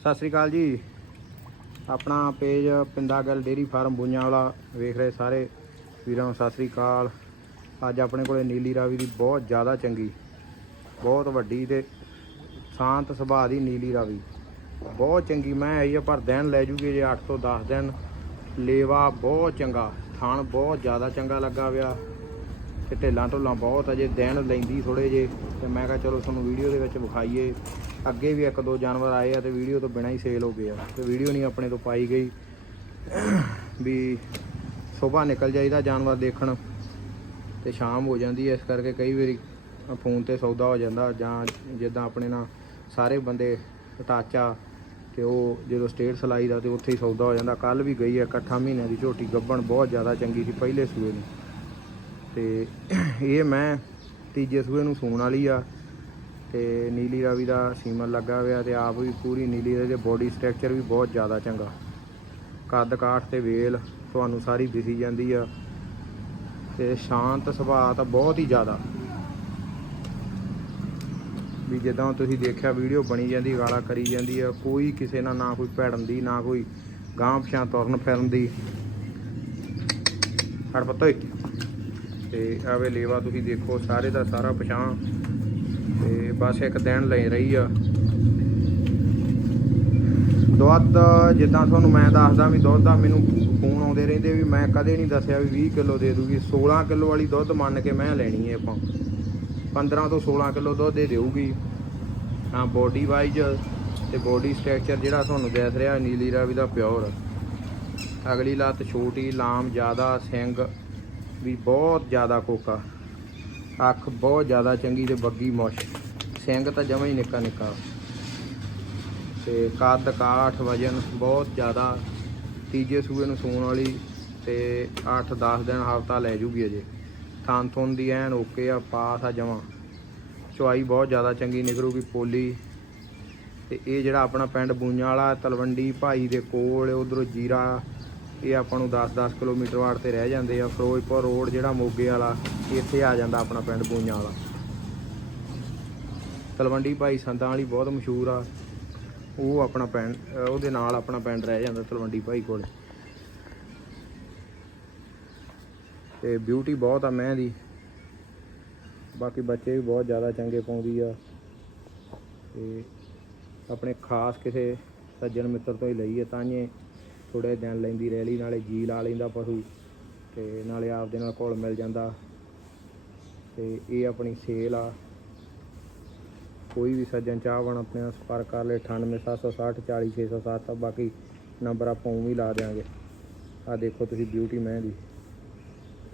ਸਤਿ ਸ੍ਰੀ ਅਕਾਲ ਜੀ। ਆਪਣਾ ਪੇਜ ਪਿੰਦਾ ਗੱਲ ਡੇਰੀ ਫਾਰਮ ਬੁੰਜਾਂ ਵਾਲਾ ਵੇਖ ਰਹੇ ਸਾਰੇ ਵੀਰਾਂ ਨੂੰ ਸਤਿ ਸ੍ਰੀ ਅਕਾਲ। ਅੱਜ ਆਪਣੇ ਕੋਲੇ ਨੀਲੀ ਰਾਵੀ ਦੀ ਬਹੁਤ ਜ਼ਿਆਦਾ ਚੰਗੀ, ਬਹੁਤ ਵੱਡੀ ਤੇ ਸ਼ਾਂਤ ਸੁਭਾਅ ਦੀ ਨੀਲੀ ਰਾਵੀ। ਬਹੁਤ ਚੰਗੀ, ਮੈਂ ਆਈ ਆ, ਪਰ ਦਿਨ ਲੈ ਜੂਗੀ ਜੇ 8 ਤੋਂ 10 ਦਿਨ। ਲੇਵਾ ਬਹੁਤ ਚੰਗਾ, ਥਣ ਬਹੁਤ ਜ਼ਿਆਦਾ ਚੰਗਾ ਲੱਗਾ ਪਿਆ ਤੇ ਢੇਲਾਂ ਢੋਲਾਂ ਬਹੁਤ ਅਜੇ ਦਿਨ ਲੈਂਦੀ ਥੋੜੇ ਜੇ ਤੇ ਮੈਂ ਕਿਹਾ ਚਲੋ ਤੁਹਾਨੂੰ ਵੀਡੀਓ ਦੇ ਵਿੱਚ ਵਿਖਾਈਏ। ਅੱਗੇ ਵੀ ਇੱਕ ਦੋ ਜਾਨਵਰ ਆਏ ਆ ਤੇ ਵੀਡੀਓ ਤੋਂ ਬਿਨਾਂ ਹੀ ਸੇਲ ਹੋ ਗਏ ਆ। ਤੇ ਵੀਡੀਓ ਨਹੀਂ ਆਪਣੇ ਤੋਂ ਪਾਈ ਗਈ। ਵੀ ਸਵੇਰ ਨਿਕਲ ਜਾਈਦਾ ਜਾਨਵਰ ਦੇਖਣ, ਤੇ ਸ਼ਾਮ ਹੋ ਜਾਂਦੀ ਐ ਇਸ ਕਰਕੇ ਕਈ ਵਾਰੀ ਫੋਨ ਤੇ ਸੌਦਾ ਹੋ ਜਾਂਦਾ, ਜਾਂ ਜਿੱਦਾਂ ਆਪਣੇ ਨਾਲ ਸਾਰੇ ਬੰਦੇ ਟਾਚਾ ਤੇ ਉਹ ਜਦੋਂ ਸਟੇਟ ਸਲਾਈ ਦਾ ਤੇ ਉੱਥੇ ਹੀ ਸੌਦਾ ਹੋ ਜਾਂਦਾ। ਕੱਲ ਵੀ ਗਈ ਐ ਇਕੱਠਾ ਮਹੀਨਿਆਂ ਦੀ ਝੋਟੀ, ਗੱਬਣ ਬਹੁਤ ਜ਼ਿਆਦਾ ਚੰਗੀ ਸੀ, ਪਹਿਲੇ ਸੂਏ ਨੂੰ ਤੇ ਇਹ ਮੈਂ ਤੀਜੇ ਸੂਏ ਨੂੰ ਸੂਣ ਵਾਲੀ ਆ ਤੇ ਨੀਲੀ ਰਾਵੀ ਦਾ ਸੀਮਨ ਲੱਗਾ ਹੋਇਆ ਤੇ ਆਪ ਵੀ ਪੂਰੀ ਨੀਲੀ ਰਾਵੀ ਦੇ ਬੋਡੀ ਸਟਰਕਚਰ ਵੀ ਬਹੁਤ ਜ਼ਿਆਦਾ ਚੰਗਾ। ਕੱਦ ਕਾਠ ਤੇ ਵੇਲ ਤੁਹਾਨੂੰ ਸਾਰੀ ਦਿਸੀ ਜਾਂਦੀ ਆ ਤੇ ਸ਼ਾਂਤ ਸੁਭਾਅ ਤਾਂ ਬਹੁਤ ਹੀ ਜ਼ਿਆਦਾ। ਵੀ ਜਦੋਂ ਤੁਸੀਂ ਦੇਖਿਆ ਵੀਡੀਓ ਬਣੀ ਜਾਂਦੀ, ਗਾਲਾਂ ਕਰੀ ਜਾਂਦੀ ਆ, ਕੋਈ ਕਿਸੇ ਨਾਲ ਨਾ ਕੋਈ ਭੈੜਨ ਦੀ ਨਾ ਕੋਈ ਗਾਂਹ ਪਛਾਂ ਤੁਰਨ ਫਿਰਨ ਦੀ। ਹੜ ਪੱਤੋ ਤੇ ਆਵੇ ਲੇਵਾ ਤੁਸੀਂ ਦੇਖੋ, ਸਾਰੇ ਦਾ ਸਾਰਾ ਪਛਾਂ ਤੇ ਬਸ ਇੱਕ ਦਿਨ ਲੈ ਰਹੀ ਆ। ਦੁੱਧ ਜਿੱਦਾਂ ਤੁਹਾਨੂੰ ਮੈਂ ਦੱਸਦਾ ਵੀ ਦੁੱਧ ਦਾ ਮੈਨੂੰ ਫੋਨ ਆਉਂਦੇ ਰਹਿੰਦੇ ਵੀ ਮੈਂ ਕਦੇ ਨਹੀਂ ਦੱਸਿਆ ਵੀ 20 ਕਿਲੋ ਦੇ ਦੂਗੀ 16 ਕਿਲੋ ਵਾਲੀ ਦੁੱਧ ਮੰਨ ਕੇ ਮੈਂ ਲੈਣੀ ਹੈ ਆਪਾਂ। 15 ਤੋਂ 16 ਕਿਲੋ ਦੁੱਧ ਦੇ ਦੇਊਗੀ। ਹਾਂ ਬੋਡੀ ਵਾਈਜ਼ ਤੇ ਬੋਡੀ ਸਟਰਕਚਰ ਜਿਹੜਾ ਤੁਹਾਨੂੰ ਦਿਸ ਰਿਹਾ, ਨੀਲੀ ਰਾਵੀ ਦਾ ਪਿਓਰ ਅਗਲੀ ਲੱਤ ਛੋਟੀ, ਲਾਮ, ਜ਼ਿਆਦਾ, ਸਿੰਘ। ਵੀ ਬਹੁਤ ਜ਼ਿਆਦਾ ਕੋਕਾ। ਅੱਖ ਬਹੁਤ ਜ਼ਿਆਦਾ ਚੰਗੀ ਤੇ ਬੱਗੀ ਮੁੱਛ। ਸਿੰਘ ਤਾਂ ਜਮਾ ਹੀ ਨਿੱਕਾ ਨਿੱਕਾ। ਤੇ ਕੱਦ ਕਾਠ ਵਜਨ ਬਹੁਤ ਜ਼ਿਆਦਾ। ਤੀਜੇ ਸੂਏ ਨੂੰ ਸੂਣ ਵਾਲੀ ਤੇ 8-10 ਦਿਨ ਹਫਤਾ ਲੈ ਜੂਗੀ ਅਜੇ। ਥਾਂ ਥੁੰਨ ਦੀ ਐਨ ਓਕੇ ਆ, ਪਾਸ ਆ ਜਮਾ। ਚੁਆਈ ਬਹੁਤ ਜ਼ਿਆਦਾ ਚੰਗੀ ਨਿਕਲੂਗੀ ਪੋਲੀ। ਤੇ ਇਹ ਜਿਹੜਾ ਆਪਣਾ ਪਿੰਡ ਬੂਈਆਂ ਵਾਲਾ, ਤਲਵੰਡੀ ਭਾਈ ਦੇ ਕੋਲ, ਉਧਰੋਂ ਜੀਰਾ ਇਹ ਆਪਾਂ ਨੂੰ 10-10 ਕਿਲੋਮੀਟਰ ਵਾੜ ਤੇ ਰਹਿ ਜਾਂਦੇ ਆ। ਫਿਰੋਜ਼ਪੁਰ ਰੋਡ ਜਿਹੜਾ ਮੋਗੇ ਵਾਲਾ, ਇੱਥੇ ਆ ਜਾਂਦਾ ਆਪਣਾ ਪਿੰਡ ਬੂਈਆਂ ਵਾਲਾ। ਤਲਵੰਡੀ ਭਾਈ ਸੰਤਾਂ ਵਾਲੀ ਬਹੁਤ ਮਸ਼ਹੂਰ ਆ। ਉਹ ਆਪਣਾ ਪਿੰਡ, ਉਹਦੇ ਨਾਲ ਆਪਣਾ ਪਿੰਡ ਰਹਿ ਜਾਂਦਾ ਤਲਵੰਡੀ ਭਾਈ ਕੋਲ। ਤੇ ਬਿਊਟੀ ਬਹੁਤ ਆ ਮੈਂ ਦੀ ਬਾਕੀ ਬੱਚੇ ਵੀ ਬਹੁਤ ਜ਼ਿਆਦਾ ਚੰਗੇ ਪਾਉਂਦੀ ਆ। ਤੇ ਆਪਣੇ ਖਾਸ ਕਿਸੇ ਸੱਜਣ ਮਿੱਤਰ ਤੋਂ ਹੀ ਲਈ ਹੈ ਤਾਂਏ ਥੋੜੇ ਦਿਨ ਲੈਂਦੀ ਰੈਲੀ, ਨਾਲੇ ਜੀ ਲਾ ਲੈਂਦਾ ਪਸ਼ੂ ਤੇ ਨਾਲੇ ਆਪਦੇ ਨਾਲ ਘੁਲ ਮਿਲ ਜਾਂਦਾ। ਤੇ ਇਹ ਆਪਣੀ ਸੇਲ ਆ। ਕੋਈ ਵੀ ਸੱਜਣ ਚਾਹਵਣ ਆਪਣੇ ਨਾਲ ਸੰਪਰਕ ਕਰ ਲੈ 98760 40607 ਬਾਕੀ ਨੰਬਰ ਆਪਾਂ ਉਵੇਂ ਹੀ ਲਾ ਦਿਆਂਗੇ। ਆ ਦੇਖੋ ਤੁਸੀਂ ਬਿਊਟੀ ਮੈਂ